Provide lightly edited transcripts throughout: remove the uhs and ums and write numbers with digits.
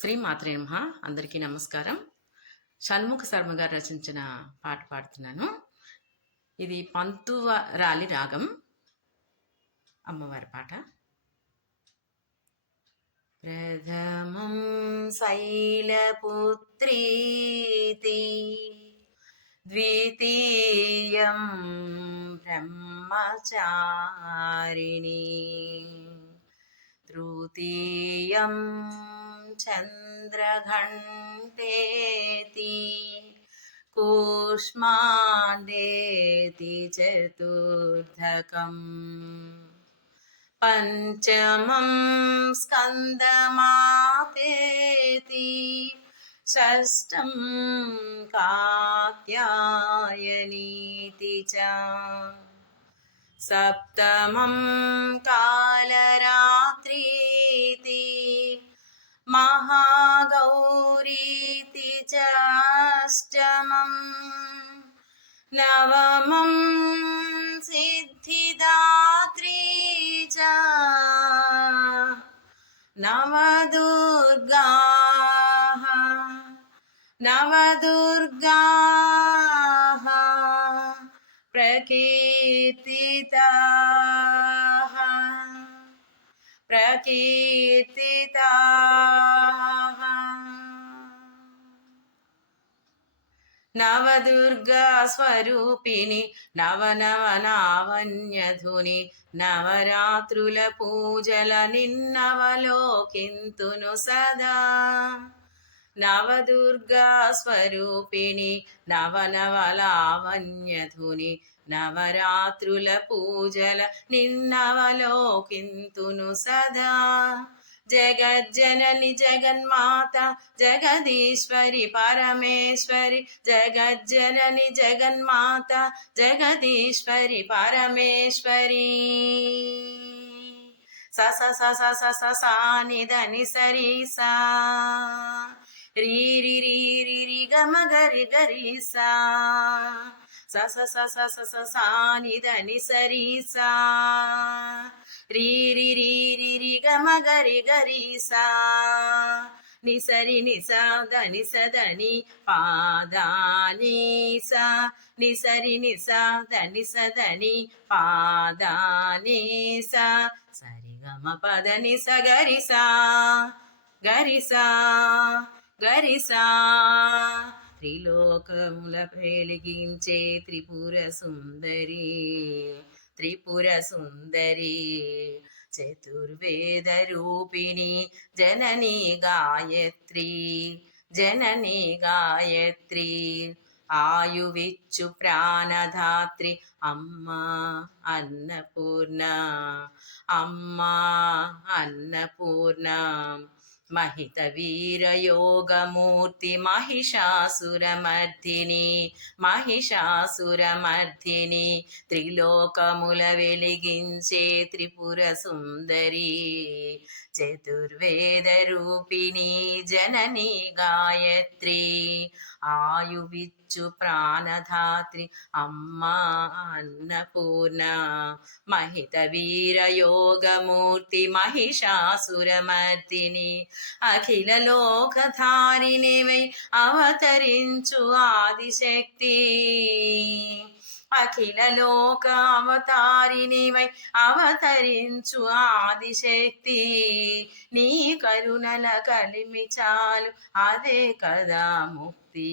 శ్రీ మాత్రే నమః. అందరికీ నమస్కారం. షణ్ముఖ శర్మ గారు రచించిన పాట పాడుతున్నాను. ఇది పంతువరాలి రాగం, అమ్మవారి పాట. ప్రథమం శైలపుత్రీతి, ద్వితీయం బ్రహ్మచారిణి, తృతీయం చంద్రఘంటేతి, కూష్మాండేతి చతుర్థకం, పంచమం స్కందమాపేతి, షష్టం కాత్యాయనీతి చ, సప్తమం కాలరాత్రీతి, మహాగౌరీతి చ అష్టమం, నవమం సిద్ధిదాత్రీ చ, నవదుర్గాః ప్రకీర్తితాః ప్రకీర్తితాః. నవదుర్గా స్వరూపిణి, నవనవనావన్యధుని, నవరాత్రుల పూజల నిన్నవలోకింతును సదా. నవదుర్గా స్వరూపిణి, నవనవలావన్యధుని, నవరాత్రుల పూజల నిన్నవలోకింతును సదా. జగజ్జనని జగన్మాత జగదీశ్వరి పరమేశ్వరి, జగజ్జనని జగన్మాత జగదీశ్వరి పరమేశ్వరి. స స స స స స సా ని ద ని స రి సా, రి రి రి రి రి గ మ గ రి గ రి సా, స స స స స స సా ని ద ని స రి సా, రి రి రి రి రి గ మ గ రి గ రి సా, ని స రి ని స ద ని స ద ని పా దా ని సా, ని స రి ని స ద ని స ద ని పా దా ని సా, స రి గ మ ప ద ని స గ రి సా, గ రి సా, గ రి సా. త్రిలోకముల వెలిగించే త్రిపుర సుందరి, త్రిపుర సుందరి, చతుర్వేద రూపిణి, జనని గాయత్రి, జనని గాయత్రి, ఆయువిచ్చు ప్రాణధాత్రి, అమ్మా అన్నపూర్ణ, అమ్మా అన్నపూర్ణ, మహిత వీరయోగమూర్తి, మహిషాసురమర్దిని, మహిషాసురమర్దిని, త్రిలోకముల వెలిగించే త్రిపుర సుందరి, చతుర్వేద రూపిణి, జనని గాయత్రి, ఆయువిచ్చు ప్రాణధాత్రి, అమ్మా అన్నపూర్ణ, మహిత వీరయోగమూర్తి, మహిషాసురమర్దిని, అఖిల లోకధారిణివై అవతరించు ఆదిశక్తి, అఖిల లోక అవతారిణివై అవతరించు ఆదిశక్తి, నీ కరుణల కలిమి చాలు అదే కదా ముక్తి.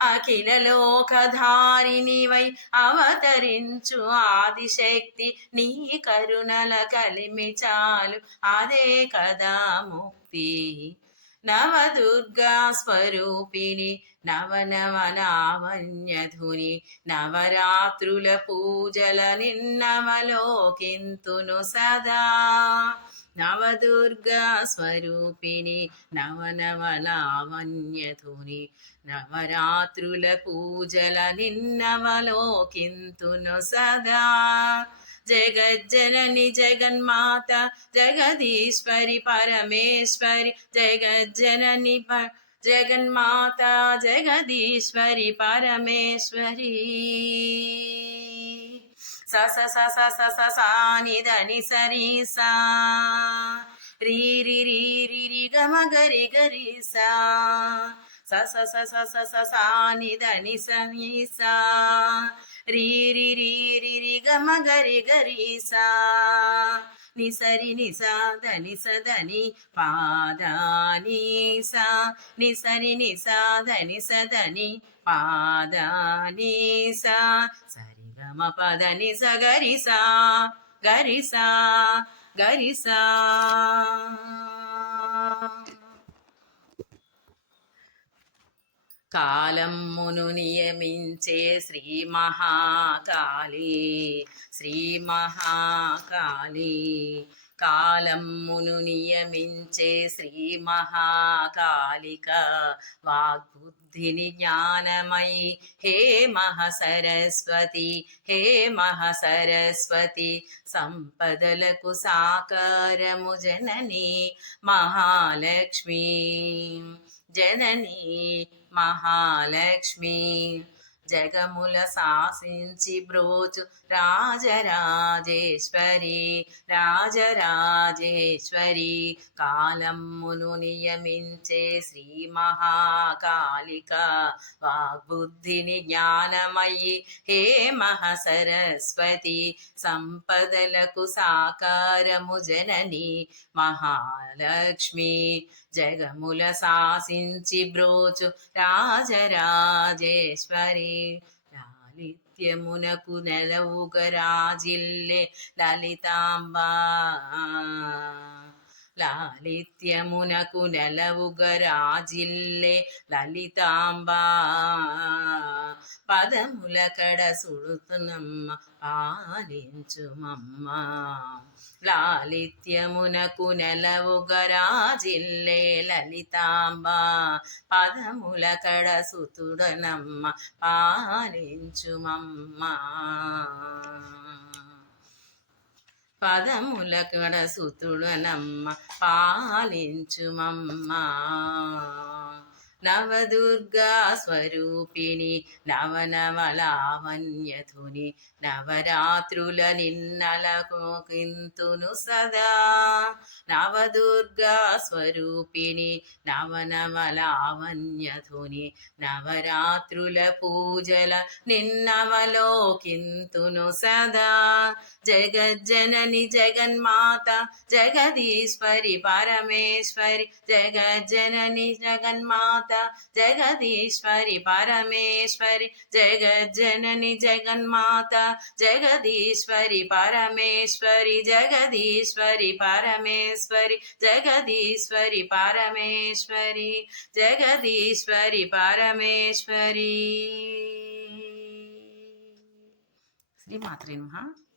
అఖిల లోకధారిణివై అవతరించు ఆదిశక్తి, నీ కరుణల కలిమి చాలు అదే కదా ముక్తి. నవదుర్గా స్వరూపిణి, నవనవనావన్యధుని, నవరాత్రుల పూజల నిన్నవలోకింతును సదా. నవదుర్గా స్వరూపిణి, నవనవలావన్యధుని, నవరాత్రుల పూజల నిన్నవలోకింతును సదా. జగజ్జనని జగన్మాత జగదీశ్వరి పరమేశ్వరి, జగజ్జనని జగన్మాత జగదీశ్వరి పరమేశ్వరి. స స స స స స సా ని ద ని స రి సా, రి రి రి రి రి గమ గరి గరి సా స స స స స స సా ని ద ని స ని సా రి రి రి రి రి గమ గరి గరి సా ని సరి ని సా ద ని స ద ని పా ద ని సా ని సరి ని సా ద ని స ద ని పా ద ని సా సరి గమ పద ని స గరి సా గరి సా గరి సా కాలమ్మును నియమించే శ్రీ మహాకాళి శ్రీ మహాకాళి కాలమ్మును నియమించే శ్రీ మహాకాళిక వాగ్బుద్ధిని జ్ఞానమయి హే మహాసరస్వతి హే మహాసరస్వతి సంపదలకు సాకారము జనని మహాలక్ష్మి జనని మహాలక్ష్మి జగముల శాసించి బ్రోచు రాజరాజేశ్వరి రాజరాజేశ్వరి కాలమ్మును నియమించే శ్రీ మహాకాళిక వాగ్బుద్ధిని జ్ఞానమయి హే మహాసరస్వతి సంపదలకు సాకారము జనని మహాలక్ష్మి జగముల శాసించి బ్రోచు రాజరాజేశ్వరి లాలిత్యమునకు నెలవుగరాజిల్లే లలితాంబా లాలిత్యమునకు నెలవుగరాజిల్లే లలితాంబా పదముల కడ సుడుతునమ్మ పాలించుమమ్మ లాలిత్యమునకు నెలవుగరాజిల్లే లలితాంబా పదముల కడ సుతుడనమ్మ పాలించుమమ్మ పదముల కడ సుతుడనమ్మ పాలించుమమ్మ నవదుర్గా స్వరూపిణి నవనవలావణ్యధుని నవరాత్రుల నిన్నలకింతును సదా నవదుర్గా స్వరూపిణి నవనవలావణ్యధుని నవరాత్రుల పూజల నిన్నవలోకింతును సదా జగజ్జనని జగన్మాత జగదీశ్వరి పరమేశ్వరి జగజ్జనని జగన్మాత జగదీశ్వరి పరమేశ్వరి జగజ్జనని జగన్మాత జగదీశ్వరి పరమేశ్వరి జగదీశ్వరి పరమేశ్వరి జగదీశ్వరి పరమేశ్వరి జగదీశ్వరి పరమేశ్వరి శ్రీమాత్రే నమః.